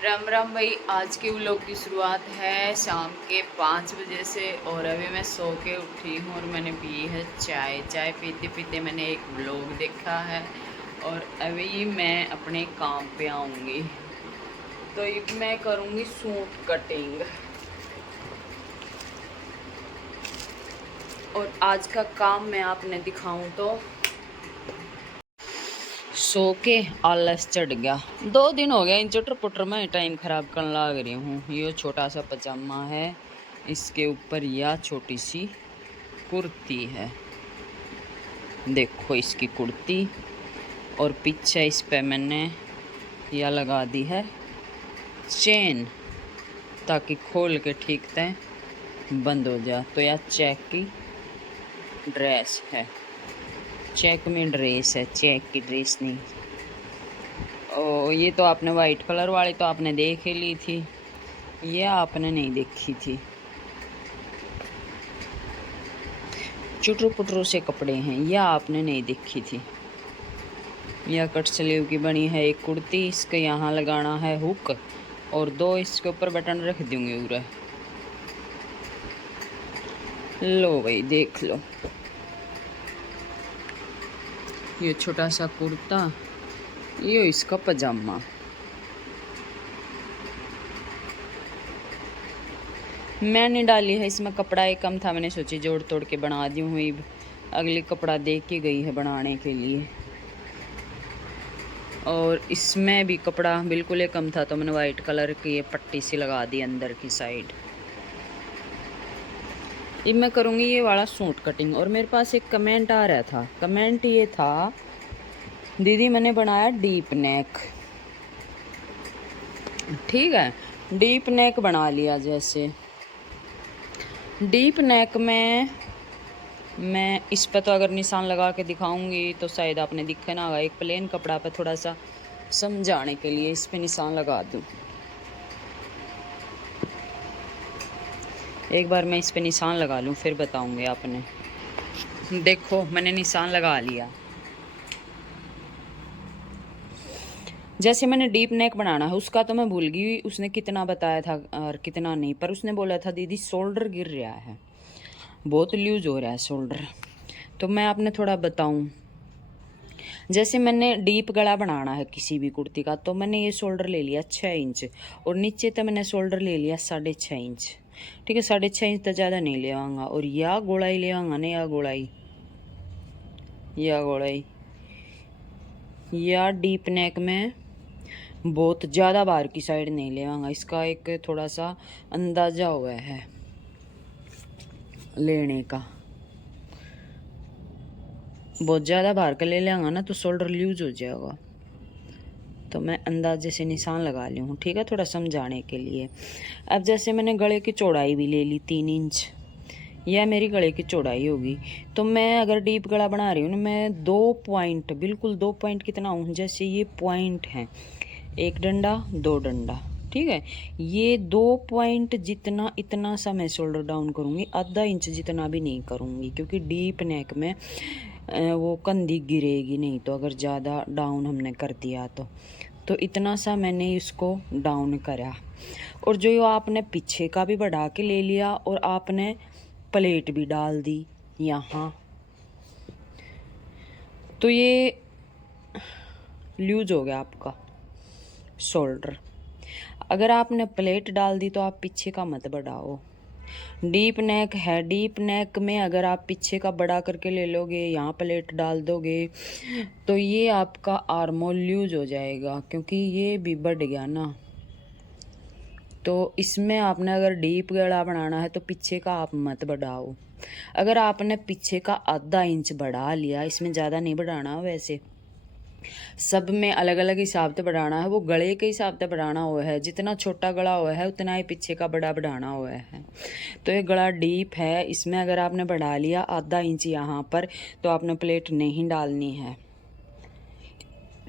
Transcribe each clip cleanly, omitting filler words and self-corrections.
राम राम भाई। आज के व्लॉग की शुरुआत है शाम के 5 बजे से और अभी मैं सो के उठी हूँ और मैंने पी है चाय। चाय पीते पीते मैंने एक व्लॉग देखा है और अभी मैं अपने काम पे आऊँगी। तो मैं करूँगी सूट कटिंग। और आज का काम मैं आपने दिखाऊँ तो सो के आलस चढ़ गया। 2 दिन हो गया इन चटर पुटर में टाइम खराब करने लग रही हूँ। ये छोटा सा पजामा है, इसके ऊपर यह छोटी सी कुर्ती है। देखो इसकी कुर्ती, और पीछे इस पे मैंने यह लगा दी है चेन, ताकि खोल के ठीक से बंद हो जाए। तो यह चेक की ड्रेस है, चेक में ड्रेस है, चेक की ड्रेस नहीं। ओ ये तो आपने वाइट कलर वाली तो आपने देख ही ली थी, ये आपने नहीं देखी थी। चुटरू पुटरू से कपड़े हैं, यह आपने नहीं देखी थी। यह कट स्लीव की बनी है एक कुर्ती, इसके यहाँ लगाना है हुक और 2 इसके ऊपर बटन रख दूंगी पूरा। लो भाई देख लो, ये छोटा सा कुर्ता, ये इसका पजामा। मैंने डाली है इसमें कपड़ा एक कम था, मैंने सोची जोड़ तोड़ के बना दी हूँ। अगली कपड़ा दे के गई है बनाने के लिए, और इसमें भी कपड़ा बिल्कुल ही कम था तो मैंने वाइट कलर की ये पट्टी सी लगा दी अंदर की साइड। अब मैं करूँगी ये वाला सूट कटिंग। और मेरे पास एक कमेंट आ रहा था, कमेंट ये था, दीदी मैंने बनाया डीप नेक। ठीक है, डीप नेक बना लिया। जैसे डीप नेक में मैं इस पर तो अगर निशान लगा के दिखाऊंगी तो शायद आपने दिखे ना होगा। एक प्लेन कपड़ा पे थोड़ा सा समझाने के लिए इस पे निशान लगा दूं। एक बार मैं इस पे निशान लगा लूं फिर बताऊंगी आपने। देखो मैंने निशान लगा लिया। जैसे मैंने डीप नेक बनाना है, उसका तो मैं भूल गई उसने कितना बताया था और कितना नहीं, पर उसने बोला था दीदी शोल्डर गिर रहा है, बहुत लूज हो रहा है शोल्डर। तो मैं आपने थोड़ा बताऊं, जैसे मैंने डीप गला बनाना है किसी भी कुर्ती का, तो मैंने ये शोल्डर ले लिया 6 इंच और नीचे तो मैंने शोल्डर ले लिया 6.5 इंच। ठीक है, 6.5 इंच तो ज़्यादा नहीं ले आऊँगा। और या गोलाई ले आऊँगा ना, या गोलाई या डीप नेक में बहुत ज़्यादा बाहर की साइड नहीं ले आऊँगा। इसका एक थोड़ा सा अंदाज़ा हुआ है लेने का। बहुत ज़्यादा बाहर का ले लेंगा ना तो शोल्डर लूज हो जाएगा। तो मैं अंदाजे से निशान लगा ली हूँ, ठीक है, थोड़ा समझाने के लिए। अब जैसे मैंने गले की चौड़ाई भी ले ली 3 इंच, यह मेरी गले की चौड़ाई होगी। तो मैं अगर डीप गला बना रही हूँ ना, मैं 2 पॉइंट, बिल्कुल 2 पॉइंट कितना हूँ, जैसे ये पॉइंट हैं, 1 डंडा 2 डंडा, ठीक है। ये 2 पॉइंट जितना इतना सा मैं शोल्डर डाउन करूँगी, आधा इंच जितना भी नहीं करूँगी, क्योंकि डीप नेक में वो कंधी गिरेगी नहीं तो, अगर ज़्यादा डाउन हमने कर दिया तो इतना सा मैंने इसको डाउन करा। और जो ये आपने पीछे का भी बढ़ा के ले लिया और आपने प्लेट भी डाल दी यहाँ, तो ये लूज हो गया आपका शोल्डर। अगर आपने प्लेट डाल दी तो आप पीछे का मत बढ़ाओ। डीप नेक है, डीप नेक में अगर आप पीछे का बड़ा करके ले लोगे, यहाँ प्लेट डाल दोगे, तो ये आपका आर्मोल लूज हो जाएगा, क्योंकि ये भी बढ़ गया ना। तो इसमें आपने अगर डीप गला बनाना है तो पीछे का आप मत बढ़ाओ। अगर आपने पीछे का आधा इंच बढ़ा लिया, इसमें ज़्यादा नहीं बढ़ाना, वैसे सब में अलग अलग हिसाब से बढ़ाना है, वो गले के हिसाब से बढ़ाना हुआ है। जितना छोटा गला हुआ है उतना ही पीछे का बड़ा बढ़ाना हुआ है। तो ये गला डीप है, इसमें अगर आपने बढ़ा लिया आधा इंच यहाँ पर, तो आपने प्लेट नहीं डालनी है,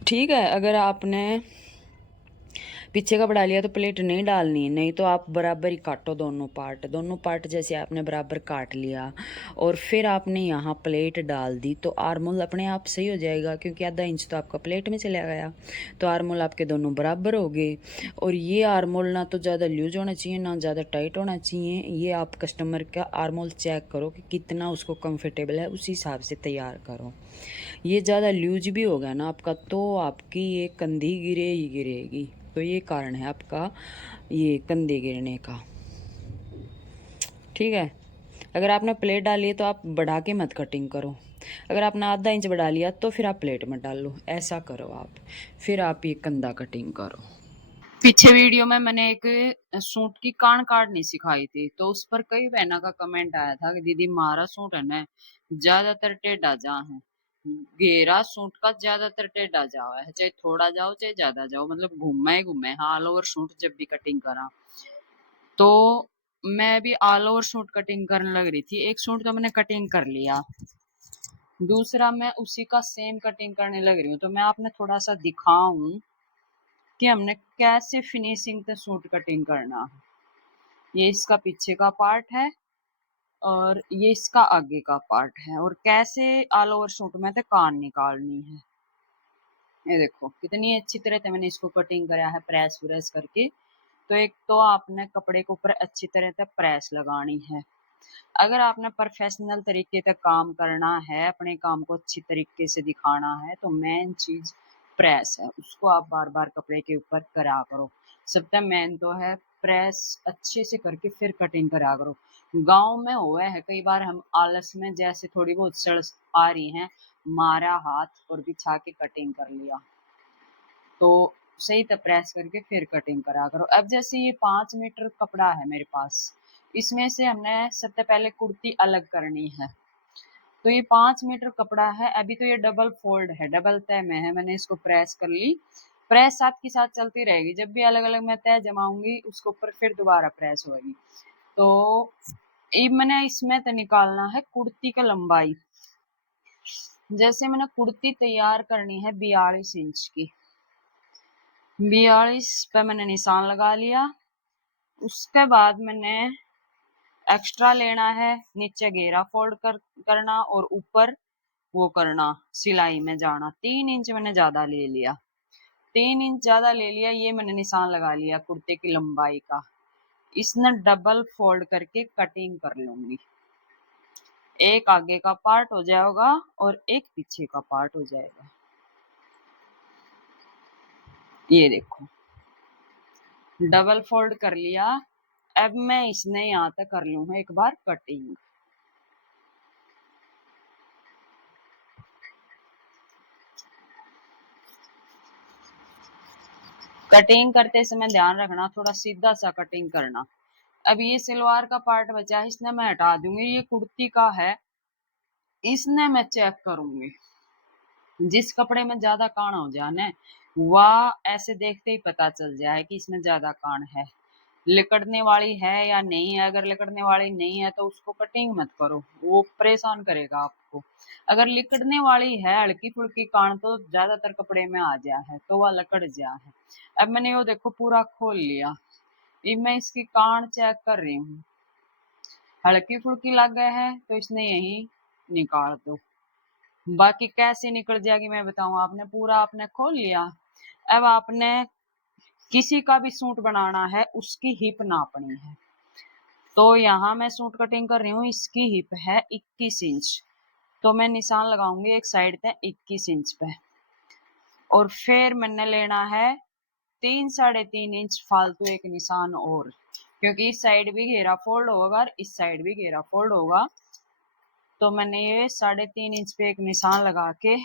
ठीक है। अगर आपने पीछे का बढ़ा लिया तो प्लेट नहीं डालनी, नहीं तो आप बराबर ही काटो दोनों पार्ट जैसे आपने बराबर काट लिया और फिर आपने यहाँ प्लेट डाल दी तो आर्मोल अपने आप सही हो जाएगा, क्योंकि आधा इंच तो आपका प्लेट में चला गया, तो आर्मोल आपके दोनों बराबर हो गए। और ये आर्मोल ना तो ज़्यादा लूज होना चाहिए ना ज़्यादा टाइट होना चाहिए, ये आप कस्टमर का आर्मोल चेक करो कि कितना उसको कंफर्टेबल है, उसी हिसाब से तैयार करो। ये ज़्यादा लूज भी होगा ना आपका तो आपकी ये कंधी गिरे ही गिरेगी, तो ये कारण है आपका ये कंधे गिरने का। ठीक है, अगर आपने प्लेट डाली है तो आप बढ़ा के मत कटिंग करो, अगर आपने आधा इंच बढ़ा लिया तो फिर आप प्लेट मत डालो, ऐसा करो आप, फिर आप ये कंधा कटिंग करो। पीछे वीडियो में मैंने एक सूट की कान काटनी सिखाई थी, तो उस पर कई बहनों का कमेंट आया था कि दीदी हमारा सूट है ना ज्यादातर टेढ़ा जा है, घेरा सूट का ज्यादातर टेढ़ा जाओ है, चाहे थोड़ा जाओ चाहे ज्यादा जाओ, मतलब घूमे ऑल ओवर सूट जब भी कटिंग करा। तो मैं भी ऑल ओवर सूट कटिंग करने लग रही थी, एक सूट तो मैंने कटिंग कर लिया, दूसरा मैं उसी का सेम कटिंग करने लग रही हूँ, तो मैं आपने थोड़ा सा दिखाऊं कि हमने कैसे फिनिशिंग से सूट कटिंग करना है। ये इसका पीछे का पार्ट है और ये इसका आगे का पार्ट है, और कैसे ऑल ओवर सूट में तो कान निकालनी है। ये देखो कितनी अच्छी तरह से मैंने इसको कटिंग करा है प्रेस व्रेस करके। तो एक तो आपने कपड़े के ऊपर अच्छी तरह से प्रेस लगानी है, अगर आपने प्रोफेशनल तरीके से काम करना है, अपने काम को अच्छी तरीके से दिखाना है, तो मेन चीज प्रेस है, उसको आप बार बार कपड़े के ऊपर करा करो। सबसे मेन तो है प्रेस अच्छे से करके फिर कटिंग करा करो। गांव में हुआ है कई बार हम आलस में जैसे थोड़ी बहुत सड़ आ रही हैं, मारा हाथ और बिछा के कटिंग कर लिया, तो सही से प्रेस करके फिर कटिंग करा करो। अब जैसे ये 5 मीटर कपड़ा है मेरे पास, इसमें से हमने सबसे पहले कुर्ती अलग करनी है, तो ये 5 मीटर कपड़ा है, अभी तो ये डबल फोल्ड है, डबल तय में है, मैंने इसको प्रेस कर ली, प्रेस साथ की साथ चलती रहेगी, जब भी अलग अलग मैं तय जमाऊंगी उसके ऊपर फिर दोबारा प्रेस होगी। तो ये मैंने इसमें तो निकालना है कुर्ती का लंबाई। जैसे मैंने कुर्ती तैयार करनी है 42 इंच की, 42 पे मैंने निशान लगा लिया, उसके बाद मैंने एक्स्ट्रा लेना है, नीचे घेरा फोल्ड करना और ऊपर वो करना सिलाई में जाना, 3 इंच मैंने ज्यादा ले लिया, 3 इंच ज्यादा ले लिया, ये मैंने निशान लगा लिया कुर्ते की लंबाई का। इसने डबल फोल्ड करके कटिंग कर लूंगी, एक आगे का पार्ट हो जाएगा और एक पीछे का पार्ट हो जाएगा। ये देखो डबल फोल्ड कर लिया, अब मैं इसने यहाँ तक कर लूँ एक बार कटिंग। कटिंग करते समय ध्यान रखना थोड़ा सीधा सा कटिंग करना। अब ये सलवार का पार्ट बचा है, इसने मैं हटा दूंगी, ये कुर्ती का है, इसने मैं चेक करूंगी, जिस कपड़े में ज्यादा कान हो जाए वह ऐसे देखते ही पता चल जाए कि इसमें ज्यादा कान है, लिकड़ने वाली है या नहीं है। अगर लिकड़ने वाली नहीं है तो उसको कटिंग मत करो, वो परेशान करेगा आपको। अगर लिकड़ने वाली है हल्की फुल्की कान तो ज्यादातर कपड़े में आ गया है तो वह लकड़ गया है। अब मैंने वो देखो पूरा खोल लिया, अब मैं इसकी कान चेक कर रही हूँ, हल्की फुल्की लग गए है तो इसने यही निकाल दो, बाकी कैसे निकल जाएगी मैं बताऊं। आपने पूरा आपने खोल लिया, अब आपने किसी का भी सूट बनाना है उसकी हिप नापनी है, तो यहाँ मैं सूट कटिंग कर रही हूँ, इसकी हिप है 21 इंच, तो मैं निशान लगाऊंगी एक साइड पे 21 इंच पे, और फिर मैंने लेना है 3-3.5 इंच फालतू एक निशान, और क्योंकि इस साइड भी घेरा फोल्ड होगा और इस साइड भी घेरा फोल्ड होगा, तो मैंने ये 3.5 इंच पे एक निशान लगा के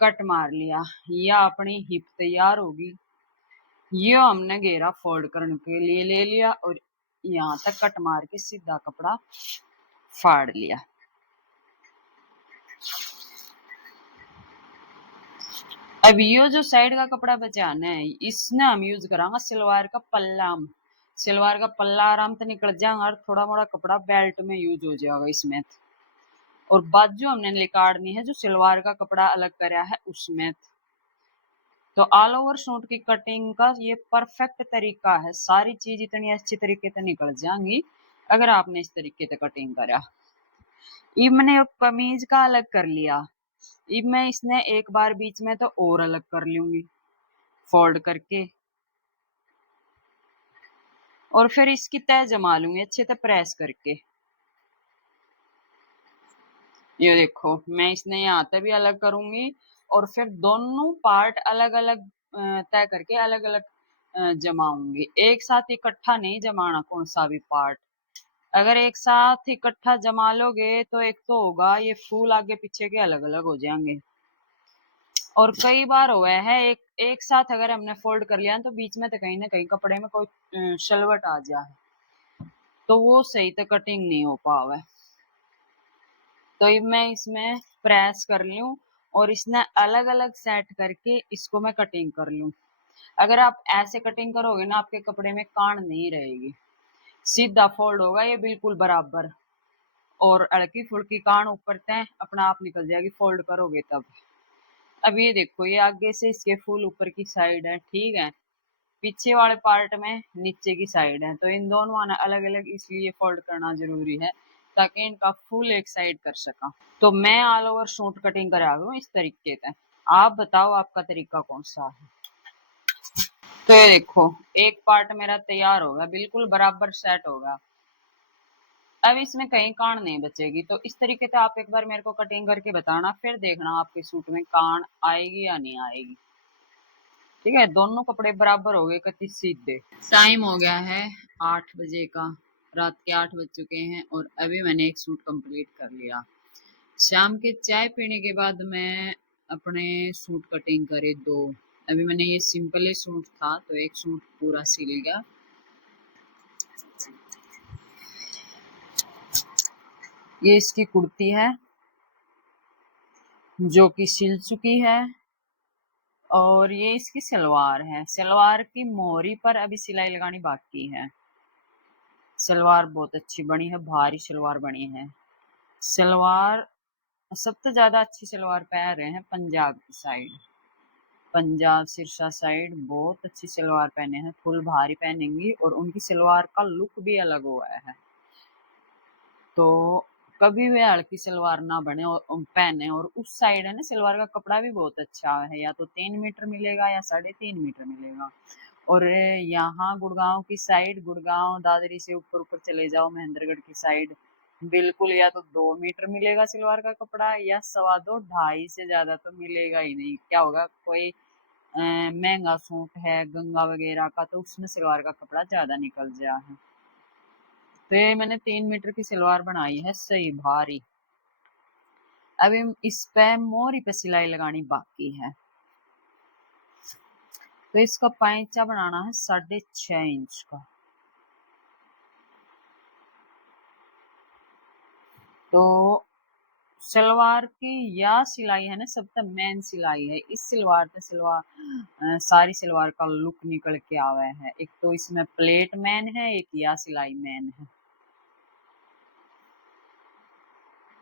कट मार लिया, यह अपनी हिप तैयार होगी। ये हमने घेरा फोल्ड करने के लिए ले लिया और यहाँ तक कट मार के सीधा कपड़ा फाड़ लिया। अब ये जो साइड का कपड़ा बचा है इसने हम यूज करांगा सलवार का पल्ला, सलवार का पल्ला आराम से निकल जाएगा और थोड़ा मोड़ा कपड़ा बेल्ट में यूज हो जाएगा इसमें, और बाजू हमने निकालनी है जो सलवार का कपड़ा अलग करा है उसमें। तो ऑल ओवर सूट की कटिंग का ये परफेक्ट तरीका है। सारी चीज इतनी अच्छी तरीके से निकल जाएंगी अगर आपने इस तरीके से कटिंग करा। अब मैंने कमीज का अलग कर लिया। अब मैं इसने एक बार बीच में तो और अलग कर लूंगी फोल्ड करके, और फिर इसकी तह जमा लूंगी अच्छे से प्रेस करके। ये देखो मैं इसने यहाँ से भी अलग करूंगी और फिर दोनों पार्ट अलग अलग तय करके अलग अलग जमाऊंगी। एक साथ इकट्ठा नहीं जमाना कौन सा भी पार्ट। अगर एक साथ इकट्ठा जमा लोगे तो एक तो होगा ये फूल आगे पीछे के अलग अलग हो जाएंगे। और कई बार हुआ है एक एक साथ अगर हमने फोल्ड कर लिया तो बीच में तो कहीं ना कहीं कपड़े में कोई शलवट आ जाए तो वो सही तो कटिंग नहीं हो पावे। तो अब मैं इसमें प्रेस कर लूं और इसने अलग अलग सेट करके इसको मैं कटिंग कर लूं। अगर आप ऐसे कटिंग करोगे ना आपके कपड़े में कान नहीं रहेगी, सीधा फोल्ड होगा ये बिल्कुल बराबर, और हल्की फुल्की कान ऊपर तय अपना आप निकल जाएगी फोल्ड करोगे तब। अब ये देखो ये आगे से इसके फूल ऊपर की साइड है, ठीक है, पीछे वाले पार्ट में नीचे की साइड है, तो इन दोनों आना अलग अलग इसलिए फोल्ड करना जरूरी है ताकि इनका फुल एक साइड कर सका। तो मैं ऑल ओवर सूट कटिंग करा हूँ इस तरीके से। आप बताओ आपका तरीका कौन सा है। तो ये देखो एक पार्ट मेरा तैयार होगा बिल्कुल बराबर सेट होगा। अब इसमें कहीं कान नहीं बचेगी। तो इस तरीके से आप एक बार मेरे को कटिंग करके बताना, फिर देखना आपके सूट में कान आएगी या नहीं आएगी। ठीक है, दोनों कपड़े बराबर हो गए कति सीधे। टाइम हो गया है 8 बजे का, रात के 8 बज चुके हैं और अभी मैंने एक सूट कंप्लीट कर लिया। शाम के चाय पीने के बाद मैं अपने सूट कटिंग करे 2। अभी मैंने ये सिंपल ही सूट था तो एक सूट पूरा सिल गया। ये इसकी कुर्ती है जो कि सिल चुकी है, और ये इसकी सलवार है। सलवार की मोहरी पर अभी सिलाई लगानी बाकी है। सलवार बहुत अच्छी बनी है, भारी सलवार बनी है। सलवार सबसे ज्यादा अच्छी सलवार पहन रहे हैं पंजाब की साइड, पंजाब सिरसा साइड बहुत अच्छी सलवार पहने हैं, फुल भारी पहनेंगी और उनकी सलवार का लुक भी अलग हुआ है। तो कभी भी हल्की सलवार ना बने और पहने। और उस साइड है ना सलवार का कपड़ा भी बहुत अच्छा है, या तो 3 मीटर मिलेगा या 3.5 मीटर मिलेगा। और यहाँ गुड़गांव की साइड, गुड़गांव दादरी से ऊपर ऊपर चले जाओ महेंद्रगढ़ की साइड, बिल्कुल या तो 2 मीटर मिलेगा सलवार का कपड़ा या 2.25 2.5 से ज्यादा तो मिलेगा ही नहीं। क्या होगा कोई महंगा सूट है गंगा वगैरह का तो उसमें सलवार का कपड़ा ज्यादा निकल जाए है। तो ये मैंने 3 मीटर की सलवार बनाई है सही भारी। अभी इस पे मोरी पे सिलाई लगानी बाकी है। तो इसका पैंचा बनाना है 6.5 इंच का। तो सलवार की या सिलाई है ना सबसे मेन सिलाई है। इस सलवार पे सारी सलवार का लुक निकल के आवा है। एक तो इसमें प्लेट मेन है, एक या सिलाई मेन है।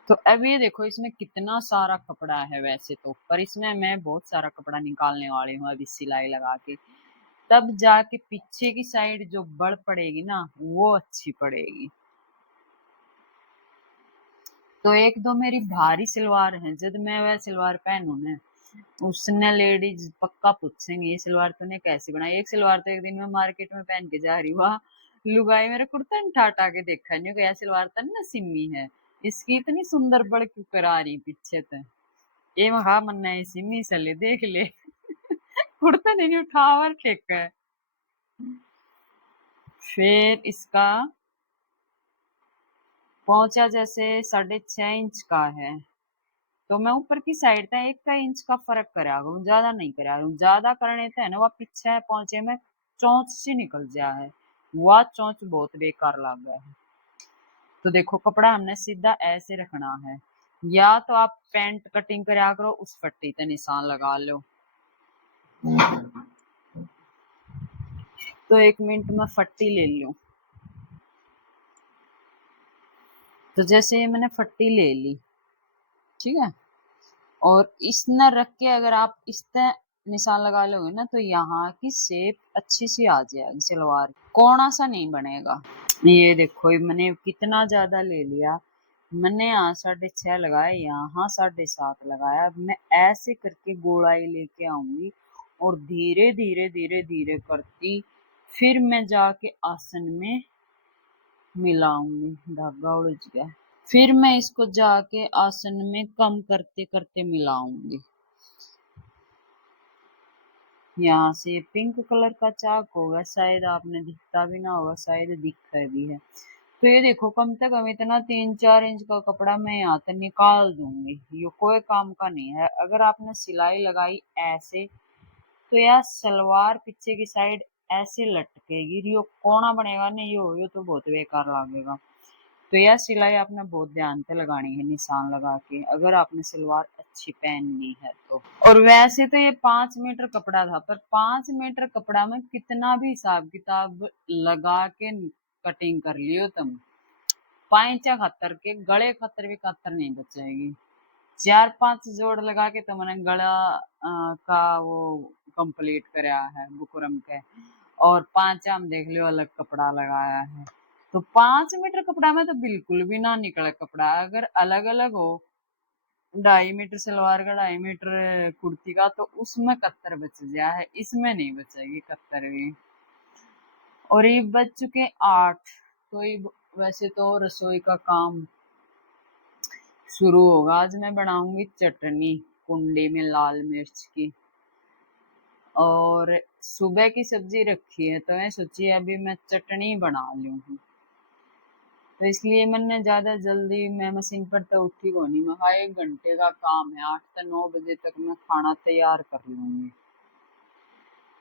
तो अब ये देखो इसमें कितना सारा कपड़ा है वैसे तो, पर इसमें मैं बहुत सारा कपड़ा निकालने वाली हूँ अभी सिलाई लगा के, तब जाके पीछे की साइड जो बढ़ पड़ेगी ना वो अच्छी पड़ेगी। तो एक दो मेरी भारी सलवार है, जब मैं वह सलवार पहनू ना उसने लेडीज पक्का पूछेंगे ये सलवार तूने कैसे बनाई। एक सलवार तो एक दिन मैं मार्केट में पहन के जा रही हुआ, लुगाई मेरे कुर्ता हटा के देखा नहीं गया सलवार तन ना सिमी है, इसकी इतनी सुंदर बड़ क्यों करा रही पीछे तक। ये महा मन्ना है सिमी सले देख ले कुर्ता नहीं उठावर फेंक है। फिर इसका पहुंचा जैसे 6.5 इंच का है, तो मैं ऊपर की साइड था 1 इंच का फर्क करा हूँ, ज्यादा नहीं करा हूँ। ज्यादा करने थे ना वह पीछे पहुंचे में चोंच सी निकल गया है, वह चोंच बहुत बेकार लग गया है। तो देखो कपड़ा हमने सीधा ऐसे रखना है, या तो आप पैंट कटिंग करा करो उस पट्टी पे निशान लगा लो। तो 1 मिनट में फट्टी ले लूं। तो जैसे ये मैंने फट्टी ले ली, ठीक है, और इस न रख के अगर आप इस तरह निशान लगा लोगे ना तो यहाँ की शेप अच्छी सी आ जाएगी, सलवार कोना सा नहीं बनेगा। ये देखो मैंने कितना ज्यादा ले लिया, मैंने यहाँ 6.5 लगाया, यहाँ 7.5 लगाया। अब मैं ऐसे करके गोलाई लेके आऊंगी और धीरे धीरे धीरे धीरे करती फिर मैं जाके आसन में मिलाऊंगी। धागा उलझ गया। फिर मैं इसको जाके आसन में कम करते करते मिलाऊंगी। यहाँ से पिंक कलर का चाक होगा, शायद आपने दिखता भी ना होगा, शायद दिखता भी है। तो ये देखो कम से कम इतना 3-4 इंच का कपड़ा मैं यहाँ तक निकाल दूंगी, ये कोई काम का नहीं है। अगर आपने सिलाई लगाई ऐसे तो यार सलवार पीछे की साइड ऐसे लटकेगी, यो कोना बनेगा नहीं, यो तो बहुत बेकार लगेगा। तो यह सिलाई आपने बहुत ध्यान से लगानी है, निशान लगा के, अगर आपने सलवार अच्छी पहननी है तो। और वैसे तो ये 5 मीटर कपड़ा था, पर 5 मीटर कपड़ा में कितना भी हिसाब किताब लगा के कटिंग कर लियो तुम, पाइचा खतर के गले खतर भी खतर नहीं बचेगी। 4-5 जोड़ लगा के तो मैंने गला का वो कंप्लीट कराया है बुकरम के, और 5 हम देख लियो अलग कपड़ा लगाया है। तो 5 मीटर कपड़ा में तो बिल्कुल भी ना निकले कपड़ा। अगर अलग अलग हो 2.5 मीटर सलवार का 2.5 मीटर कुर्ती का तो उसमें कत्तर बच गया है, इसमें नहीं बचेगी कत्तर भी। और ये बज चुके 8, तो ये वैसे तो रसोई का काम शुरू होगा। आज मैं बनाऊंगी चटनी कुंडे में लाल मिर्च की, और सुबह की सब्जी रखी है तो मैं सोची अभी मैं चटनी बना लूँ। तो इसलिए मैंने ज्यादा जल्दी मैं मशीन पर तो उठी को नहीं, मैं 1 घंटे का काम है, 8 से 9 बजे तक मैं खाना तैयार कर लूंगी।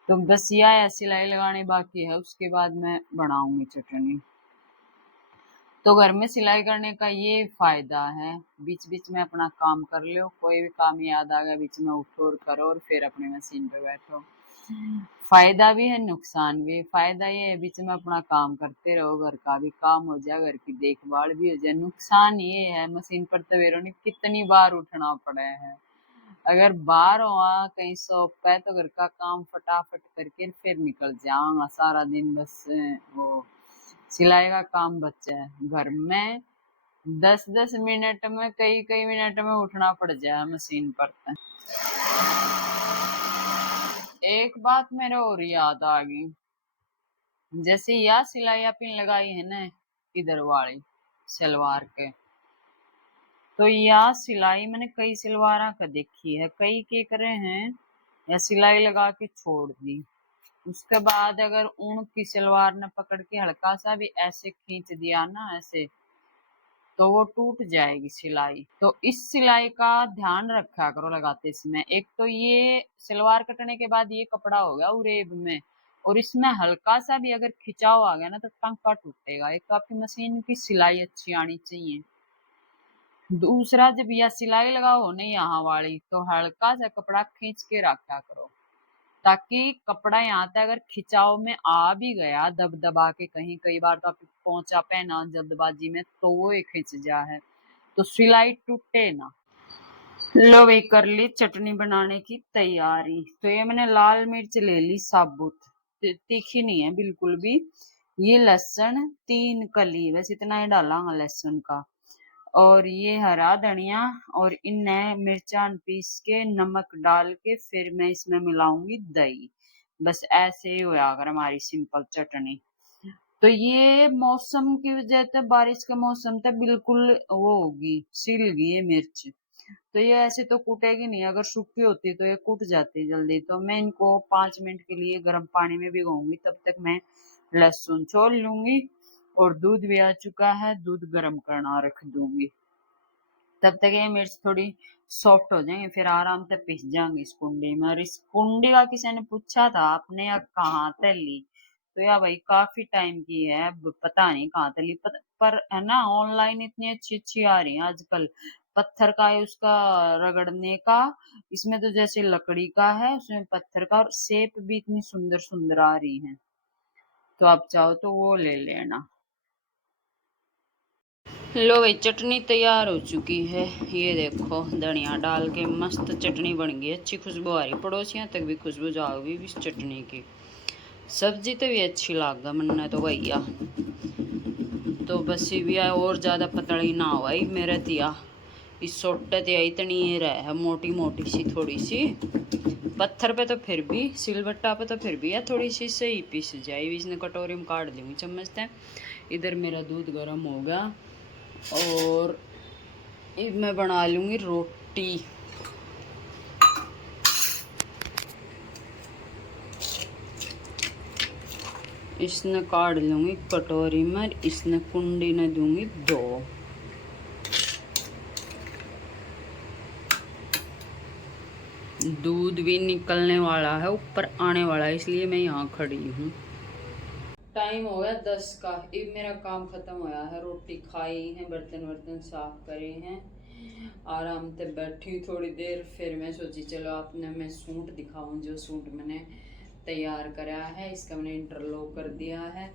तो बस यह सिलाई लगानी बाकी है, उसके बाद मैं बनाऊंगी चटनी। तो घर में सिलाई करने का ये फायदा है, बीच बीच में अपना काम कर लो, कोई भी काम याद आ गया बीच में उठो और करो और फिर अपनी मशीन पे बैठो। फायदा भी है नुकसान भी है। फायदा ये है बीच में अपना काम करते रहो, घर का भी काम हो जाए, घर की देखभाल भी हो जाए। नुकसान ये है मशीन पर तवेरों ने कितनी बार उठना पड़े है। अगर बाहर हो कहीं शॉप पे तो घर का काम फटाफट करके फिर निकल जाऊंगा, सारा दिन बस वो सिलाई का काम बचा है। घर में 10-10 मिनट में कई कई मिनट में उठना पड़ जाए मशीन पर। एक बात मेरे और याद आ गई, जैसे यह सिलाई पिन लगाई है ना इधर वाली सलवार के, तो यह सिलाई मैंने कई सलवार का देखी है, कई के करे हैं या सिलाई लगा के छोड़ दी, उसके बाद अगर ऊन की सलवार ने पकड़ के हल्का सा भी ऐसे खींच दिया ना ऐसे, तो वो टूट जाएगी सिलाई। तो इस सिलाई का ध्यान रखा करो लगाते समय। एक तो ये सलवार कटने के बाद ये कपड़ा हो गया उरेब में, और इसमें हल्का सा भी अगर खिंचाव आ गया ना तो टंका टूटेगा। एक तो आपकी मशीन की सिलाई अच्छी आनी चाहिए, दूसरा जब यह सिलाई लगाओ नहीं यहाँ वाली तो हल्का सा कपड़ा खींच के रखा करो, ताकि कपड़ा यहाँ तक अगर खिंचाव में आ भी गया दब दबा के कहीं, कई बार तो आप पहुंचा पहना जल्दबाजी में तो वो एक खिंच जा है, तो सिलाई टूटे ना। लो भाई कर ली चटनी बनाने की तैयारी। तो ये मैंने लाल मिर्च ले ली साबुत, तीखी नहीं है बिल्कुल भी। ये लहसुन 3 कली, बस इतना ही डाला लहसुन का, और ये हरा धनिया, और इन मिर्चा पीस के नमक डाल के फिर मैं इसमें मिलाऊंगी दही। बस ऐसे ही हुआ अगर हमारी सिंपल चटनी। तो ये मौसम की वजह से, बारिश के मौसम से बिल्कुल वो होगी सिल गई ये मिर्च, तो ये ऐसे तो कूटेगी नहीं, अगर सूखी होती तो ये कूट जाती जल्दी। तो मैं इनको 5 मिनट के लिए गर्म पानी में भिगोऊंगी, तब तक मैं लहसुन छोल लूंगी, और दूध भी आ चुका है, दूध गर्म करना रख दूंगी। तब तक ये मिर्च थोड़ी सॉफ्ट हो जाएंगे, फिर आराम से पिस जाएंगे इस कुंडी में। और इस कुंडी का किसी ने पूछा था आपने या कहाँ से ली, तो यार भाई काफी टाइम की है, अब पता नहीं कहाँ से ली, पर है ना ऑनलाइन इतनी अच्छी अच्छी आ रही है आजकल। पत्थर का है उसका रगड़ने का, इसमें तो जैसे लकड़ी का है उसमें पत्थर का, और शेप भी इतनी सुंदर सुंदर आ रही है, तो आप चाहो तो वो ले लेना। लो भाई चटनी तैयार हो चुकी है। ये देखो धनिया डाल के मस्त चटनी बन गई, अच्छी खुशबू आ रही, पड़ोसियों तक भी खुशबू जाओगी इस चटनी की। सब्जी तो भी अच्छी लाग मन्ना तो भैया। तो बस भी और ज़्यादा पतली ना हो भाई मेरे तिया, इस सोटे तिया इतनी ये रहे मोटी मोटी सी थोड़ी सी। पत्थर पे तो फिर भी, सिलबट्टा पे तो फिर भी है थोड़ी सी सही पीस जाए। इसने कटोरी में काट दूँगी चम्मच से। इधर मेरा दूध गर्म हो गया और मैं बना लूँगी रोटी। इसने काट लूँगी कटोरी में, इसने कुंडी में दूँगी 2। दूध भी निकलने वाला है, ऊपर आने वाला है, इसलिए मैं यहाँ खड़ी हूँ। टाइम हो गया 10 का। अब मेरा काम खत्म होया है, रोटी खाई है, बर्तन वर्तन साफ करे हैं, आराम से बैठी थोड़ी देर। फिर मैं सोची चलो आपने मैं सूट दिखाऊं, जो सूट मैंने तैयार करा है। इसका मैंने इंटरलॉक कर दिया है,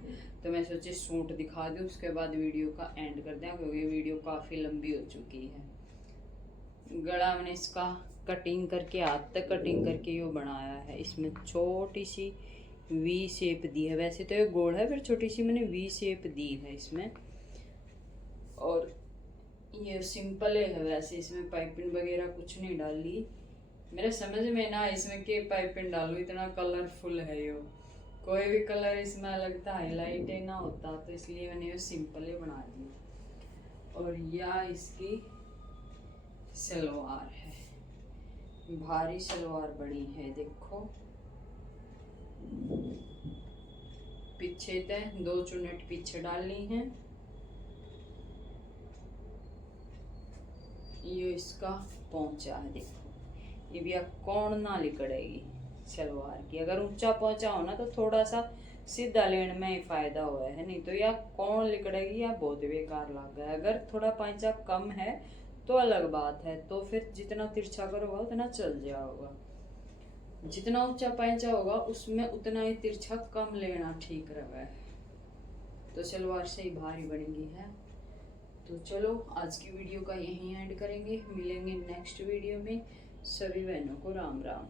तो मैं सोची सूट दिखा दूँ, उसके बाद वीडियो का एंड कर दें, क्योंकि वीडियो काफ़ी लंबी हो चुकी है। गला मैंने इसका कटिंग करके, हाथ तक कटिंग करके ये बनाया है। इसमें छोटी सी वी शेप दी है, वैसे तो ये गोल है, फिर छोटी सी मैंने वी शेप दी है इसमें। और ये सिंपल है, वैसे इसमें पाइपिंग वगैरह कुछ नहीं डाली। मेरे समझ में ना इसमें के पाइपिंग डालू, इतना कलरफुल है ये। कोई भी कलर इसमें लगता हाईलाइट ना होता, तो इसलिए मैंने ये सिंपल ही बना दी। और यह इसकी सलवार है, भारी सलवार बड़ी है, देखो। पीछे तय 2 चुन्नट पीछे डालनी है। ये इसका पहुंचा है, देखो ये भी कौन ना लिकड़ेगी सलवार की। अगर ऊंचा पहुंचा हो ना तो थोड़ा सा सीधा लेने में ही फायदा हुआ है, नहीं तो या कौन लिकड़ेगी या बहुत बेकार लग गया। अगर थोड़ा पैंचा कम है तो अलग बात है, तो फिर जितना तिरछा करोगा उतना चल जाओगा। जितना ऊंचा पैंचा होगा उसमें उतना ही तिरछा कम लेना ठीक रहा है। तो सलवार से ही भारी बनेगी है। तो चलो आज की वीडियो का यहीं एंड करेंगे, मिलेंगे नेक्स्ट वीडियो में। सभी बहनों को राम राम।